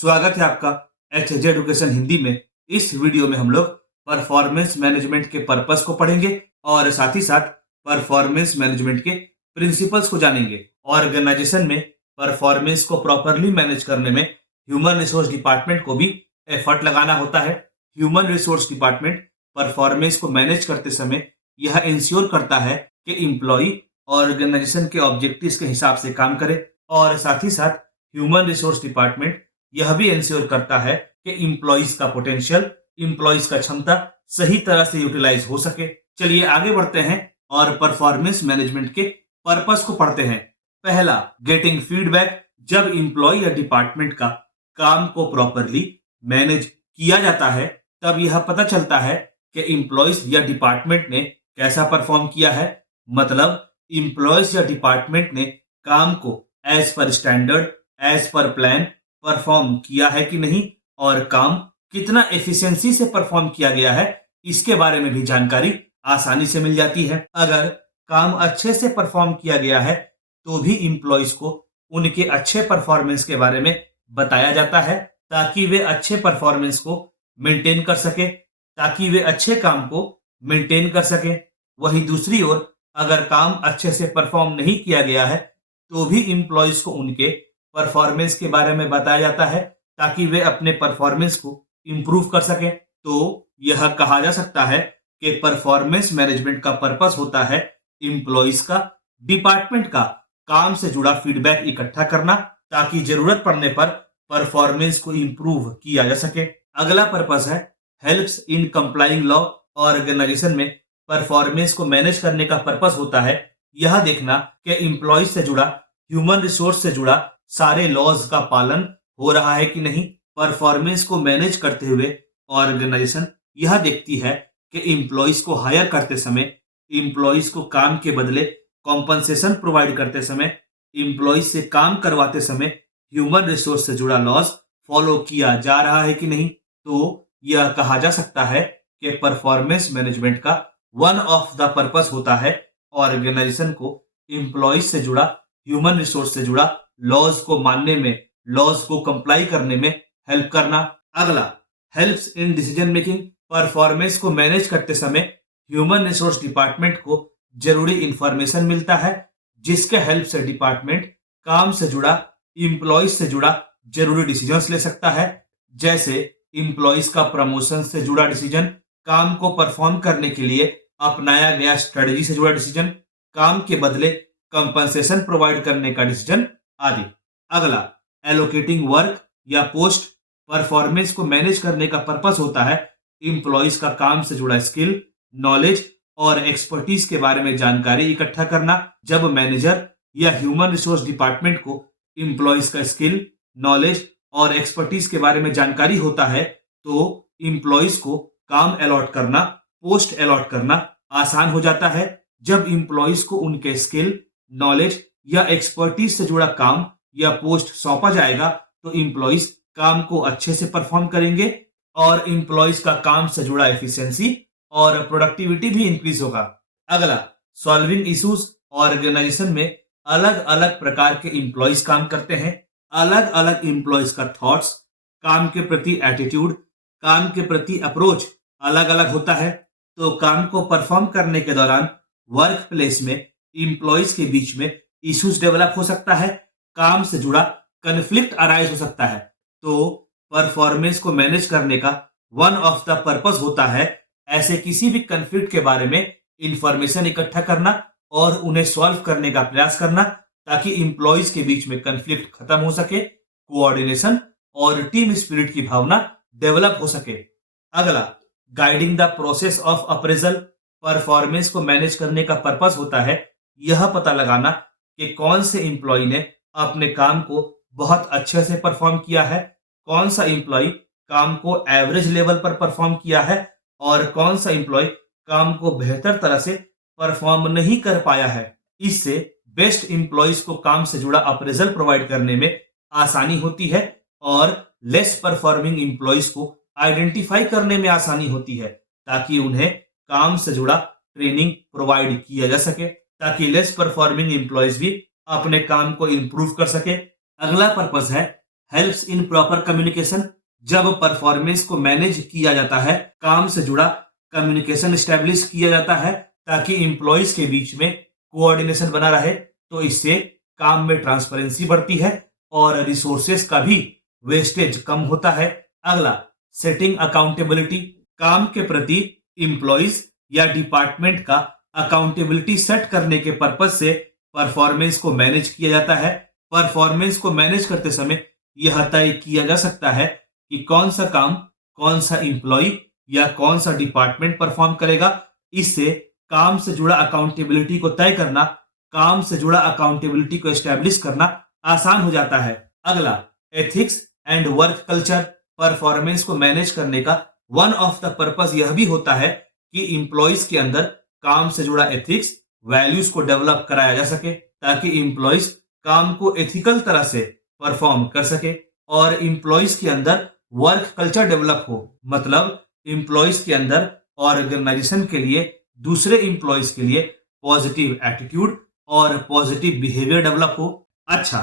स्वागत है आपका एच एजुकेशन हिंदी में। इस वीडियो में हम लोग परफॉर्मेंस मैनेजमेंट के पर्पस को पढ़ेंगे और साथ ही साथ परफॉर्मेंस मैनेजमेंट के प्रिंसिपल्स को जानेंगे। ऑर्गेनाइजेशन में परफॉर्मेंस को प्रॉपरली मैनेज करने में ह्यूमन रिसोर्स डिपार्टमेंट को भी एफर्ट लगाना होता है। ह्यूमन रिसोर्स डिपार्टमेंट परफॉर्मेंस को मैनेज करते समय यह इंश्योर करता है कि एम्प्लॉय ऑर्गेनाइजेशन के ऑब्जेक्टिव्स के हिसाब से काम करे और साथ ही साथ ह्यूमन रिसोर्स डिपार्टमेंट यह भी इंश्योर करता है कि इम्प्लॉइज का पोटेंशियल, इम्प्लॉइज का क्षमता सही तरह से यूटिलाइज हो सके। चलिए आगे बढ़ते हैं और परफॉर्मेंस मैनेजमेंट के पर्पस को पढ़ते हैं। पहला, गेटिंग फीडबैक। जब इम्प्लॉय या डिपार्टमेंट का काम को प्रॉपरली मैनेज किया जाता है तब यह पता चलता है कि इम्प्लॉयज या डिपार्टमेंट ने कैसा परफॉर्म किया है। मतलब इम्प्लॉयज या डिपार्टमेंट ने काम को as per standard, as per plan perform किया है कि नहीं और काम कितना एफिशिएंसी से परफॉर्म किया गया है, इसके बारे में भी जानकारी आसानी से मिल जाती है। अगर काम अच्छे से परफॉर्म किया गया है तो भी इम्प्लॉयज को उनके अच्छे परफॉर्मेंस के बारे में बताया जाता है ताकि वे अच्छे परफॉर्मेंस को मेंटेन कर सके, ताकि वे अच्छे काम को मेंटेन कर सके। वहीं दूसरी ओर अगर काम अच्छे से परफॉर्म नहीं किया गया है तो भी इम्प्लॉयज को उनके परफॉर्मेंस के बारे में बताया जाता है ताकि वे अपने परफॉर्मेंस को इम्प्रूव कर सके। तो यह कहा जा सकता है कि परफॉर्मेंस मैनेजमेंट का पर्पस होता है इम्प्लॉयज का, डिपार्टमेंट का काम से जुड़ा फीडबैक इकट्ठा करना ताकि जरूरत पड़ने पर परफॉर्मेंस को इम्प्रूव किया जा सके। अगला पर्पस है helps in complying law. Organisation में परफॉर्मेंस को मैनेज करने का पर्पस होता है यह देखना कि इम्प्लॉयज से जुड़ा, ह्यूमन रिसोर्स से जुड़ा सारे लॉज का पालन हो रहा है कि नहीं। परफॉर्मेंस को मैनेज करते हुए ऑर्गेनाइजेशन यह देखती है कि इम्प्लॉयज को हायर करते समय, इम्प्लॉयज को काम के बदले कॉम्पनसेशन प्रोवाइड करते समय, इम्प्लॉयज से काम करवाते समय ह्यूमन रिसोर्स से जुड़ा लॉज फॉलो किया जा रहा है कि नहीं। तो यह कहा जा सकता है कि परफॉर्मेंस मैनेजमेंट का वन ऑफ द पर्पस होता है ऑर्गेनाइजेशन को इम्प्लॉयज से जुड़ा, ह्यूमन रिसोर्स से जुड़ा लॉज को मानने में, लॉज को कंप्लाई करने में हेल्प करना। अगला, helps in decision making. Performance को मैनेज करते समय ह्यूमन रिसोर्स डिपार्टमेंट को जरूरी इंफॉर्मेशन मिलता है जिसके हेल्प से डिपार्टमेंट काम से जुड़ा, इम्प्लॉयज से जुड़ा जरूरी डिसीजंस ले सकता है। जैसे इम्प्लॉयज का प्रमोशन से जुड़ा डिसीजन, काम को परफॉर्म करने के लिए अपनाया गया स्ट्रेटजी से जुड़ा डिसीजन, काम के बदले कंपनसेशन प्रोवाइड करने का डिसीजन आदि। अगला, एलोकेटिंग वर्क या पोस्ट। परफॉर्मेंस को मैनेज करने का पर्पस होता है इम्प्लॉयज का काम से जुड़ा स्किल, नॉलेज और एक्सपर्टीज के बारे में जानकारी इकट्ठा करना। जब मैनेजर या ह्यूमन रिसोर्स डिपार्टमेंट को इम्प्लॉयज का स्किल, नॉलेज और एक्सपर्टीज के बारे में जानकारी होता है तो इम्प्लॉयज को काम अलॉट करना, पोस्ट अलॉट करना आसान हो जाता है। जब इम्प्लॉयज को उनके स्किल, नॉलेज या एक्सपर्टीज से जुड़ा काम या पोस्ट सौंपा जाएगा तो इम्प्लॉयज काम को अच्छे से परफॉर्म करेंगे और इम्प्लॉयज का काम से जुड़ा एफिशिएंसी और प्रोडक्टिविटी भी इंक्रीज होगा। अगला, सॉल्विंग इश्यूज। ऑर्गेनाइजेशन में अलग अलग प्रकार के इम्प्लॉयज काम करते हैं। अलग अलग इम्प्लॉयज का थॉट्स, काम के प्रति एटीट्यूड, काम के प्रति अप्रोच अलग अलग होता है। तो काम को परफॉर्म करने के दौरान वर्क प्लेस में इम्प्लॉयज के बीच में इश्यूज डेवलप हो सकता है, काम से जुड़ा कन्फ्लिक्ट अराइज हो सकता है। तो परफॉर्मेंस को मैनेज करने का वन ऑफ द पर्पस होता है ऐसे किसी भी कन्फ्लिक्ट के बारे में इंफॉर्मेशन इकट्ठा करना और उन्हें सॉल्व करने का प्रयास करना ताकि इम्प्लॉयज के बीच में कन्फ्लिक्ट खत्म हो सके, कोऑर्डिनेशन और टीम स्पिरिट की भावना डेवलप हो सके। अगला, guiding the process of appraisal. Performance को मैनेज करने का पर्पस होता है यह पता लगाना कि कौन से इम्प्लॉय ने अपने काम को बहुत अच्छे से परफॉर्म किया है, कौन सा इम्प्लॉय काम को एवरेज लेवल पर परफॉर्म किया है और कौन सा इम्प्लॉय काम को बेहतर तरह से परफॉर्म नहीं कर पाया है। इससे बेस्ट इम्प्लॉयज को काम से जुड़ा अप्रेजल प्रोवाइड करने में आसानी होती है और लेस परफॉर्मिंग इम्प्लॉयज को आइडेंटिफाई करने में आसानी होती है ताकि उन्हें काम से जुड़ा ट्रेनिंग प्रोवाइड किया जा सके ताकि लेस परफॉर्मिंग एम्प्लॉयज भी अपने काम को इंप्रूव कर सके। अगला पर्पस है हेल्प्स इन प्रॉपर कम्युनिकेशन। जब परफॉर्मेंस को मैनेज किया जाता है, काम से जुड़ा कम्युनिकेशन स्टैब्लिश किया जाता है ताकि एम्प्लॉइज के बीच में कोऑर्डिनेशन बना रहे, तो इससे काम में ट्रांसपेरेंसी बढ़ती है और रिसोर्सेस का भी वेस्टेज कम होता है। अगला, सेटिंग अकाउंटेबिलिटी। काम के प्रति एम्प्लॉइज या डिपार्टमेंट का अकाउंटेबिलिटी सेट करने के पर्पज से परफॉर्मेंस को मैनेज किया जाता है। परफॉर्मेंस को मैनेज करते समय यह तय किया जा सकता है कि कौन सा काम कौन सा एम्प्लॉय या कौन सा डिपार्टमेंट परफॉर्म करेगा। इससे काम से जुड़ा अकाउंटेबिलिटी को तय करना, काम से जुड़ा अकाउंटेबिलिटी को एस्टेब्लिश करना आसान हो जाता है। अगला, ethics and work culture. Performance को मैनेज करने का वन ऑफ द पर्पस यह भी होता है कि एम्प्लॉइज के अंदर काम से जुड़ा एथिक्स, वैल्यूज को डेवलप कराया जा सके ताकि एम्प्लॉइज काम को एथिकल तरह से परफॉर्म कर सके और एम्प्लॉइज के अंदर वर्क कल्चर डेवलप हो। मतलब एम्प्लॉइज के अंदर ऑर्गेनाइजेशन के लिए, दूसरे एम्प्लॉइज के लिए पॉजिटिव एटीट्यूड और पॉजिटिव बिहेवियर डेवलप हो। अच्छा,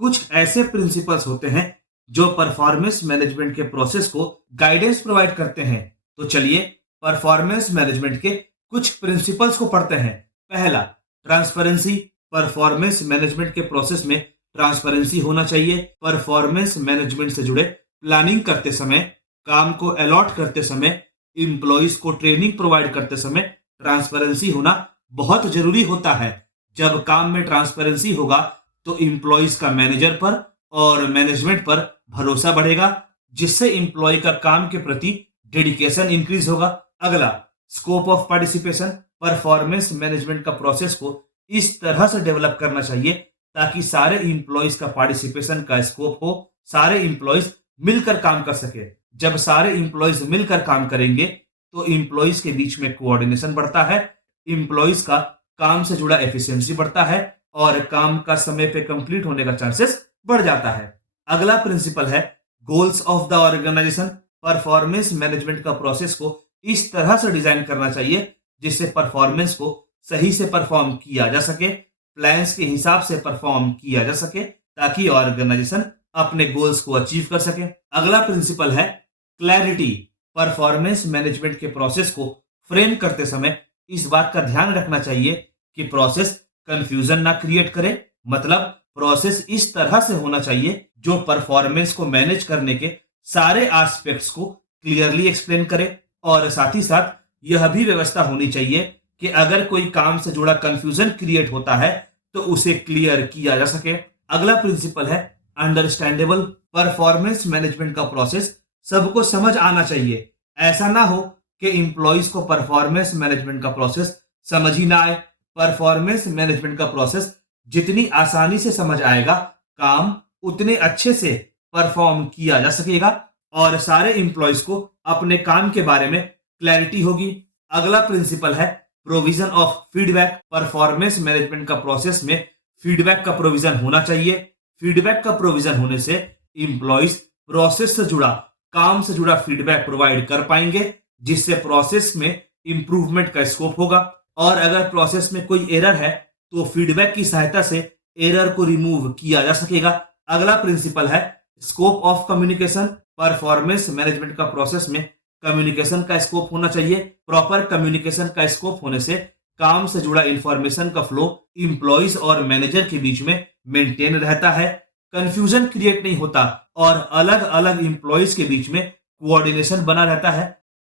कुछ ऐसे प्रिंसिपल्स होते हैं जो परफॉर्मेंस मैनेजमेंट के प्रोसेस को गाइडेंस प्रोवाइड करते हैं। तो चलिए परफॉर्मेंस मैनेजमेंट के कुछ प्रिंसिपल्स को पढ़ते हैं। पहला, ट्रांसपेरेंसी। परफॉर्मेंस मैनेजमेंट के प्रोसेस में ट्रांसपेरेंसी होना चाहिए। परफॉर्मेंस मैनेजमेंट से जुड़े प्लानिंग करते समय, काम को अलॉट करते समय, एम्प्लॉइज को ट्रेनिंग प्रोवाइड करते समय ट्रांसपेरेंसी होना बहुत जरूरी होता है। जब काम में ट्रांसपेरेंसी होगा तो एम्प्लॉइज का मैनेजर पर और मैनेजमेंट पर भरोसा बढ़ेगा, जिससे एम्प्लॉय का काम के प्रति डेडिकेशन इंक्रीज होगा। अगला, scope of participation. Performance management का प्रोसेस को इस तरह से डेवलप करना चाहिए ताकि सारे एम्प्लॉइज का पार्टिसिपेशन का स्कोप हो, सारे एम्प्लॉइज मिलकर काम कर सके। जब सारे एम्प्लॉइज मिलकर काम करेंगे तो एम्प्लॉइज के बीच में कोऑर्डिनेशन बढ़ता है, एम्प्लॉइज का काम से जुड़ा एफिशिएंसी बढ़ता है और काम का समय पे कंप्लीट होने का चांसेस बढ़ जाता है। अगला प्रिंसिपल है goals of the organisation. Performance management का प्रोसेस को इस तरह से डिजाइन करना चाहिए जिससे परफॉर्मेंस को सही से परफॉर्म किया जा सके, प्लान्स के हिसाब से परफॉर्म किया जा सके ताकि ऑर्गेनाइजेशन अपने गोल्स को अचीव कर सके। अगला प्रिंसिपल है क्लैरिटी। परफॉर्मेंस मैनेजमेंट के प्रोसेस को फ्रेम करते समय इस बात का ध्यान रखना चाहिए कि प्रोसेस कंफ्यूजन ना क्रिएट करे। मतलब प्रोसेस इस तरह से होना चाहिए जो परफॉर्मेंस को मैनेज करने के सारे एस्पेक्ट्स को क्लियरली एक्सप्लेन करे और साथ ही साथ यह भी व्यवस्था होनी चाहिए कि अगर कोई काम से जुड़ा कंफ्यूजन क्रिएट होता है तो उसे क्लियर किया जा सके। अगला प्रिंसिपल है अंडरस्टैंडेबल। परफॉर्मेंस मैनेजमेंट का प्रोसेस सबको समझ आना चाहिए। ऐसा ना हो कि एम्प्लॉइज को परफॉर्मेंस मैनेजमेंट का प्रोसेस समझ ही ना आए। परफॉर्मेंस मैनेजमेंट का प्रोसेस जितनी आसानी से समझ आएगा, काम उतने अच्छे से परफॉर्म किया जा सकेगा और सारे एम्प्लॉइज को अपने काम के बारे में क्लैरिटी होगी। अगला प्रिंसिपल है provision of feedback. Performance management का प्रोसेस में फीडबैक का प्रोविजन होना चाहिए। फीडबैक का प्रोविजन होने से एम्प्लॉइज प्रोसेस से जुड़ा, काम से जुड़ा फीडबैक प्रोवाइड कर पाएंगे, जिससे प्रोसेस में इंप्रूवमेंट का स्कोप होगा। और अगर प्रोसेस में कोई एरर है तो फीडबैक की सहायता से एरर को रिमूव किया जा सकेगा। अगला प्रिंसिपल है scope of communication. Performance management का प्रोसेस में कम्युनिकेशन का स्कोप होना चाहिए। प्रॉपर कम्युनिकेशन का स्कोप होने से काम से जुड़ा इंफॉर्मेशन का फ्लो एम्प्लॉइज और मैनेजर के बीच में मेंटेन रहता है, कंफ्यूजन क्रिएट नहीं होता और अलग अलग एम्प्लॉइज के बीच में कोऑर्डिनेशन बना रहता है।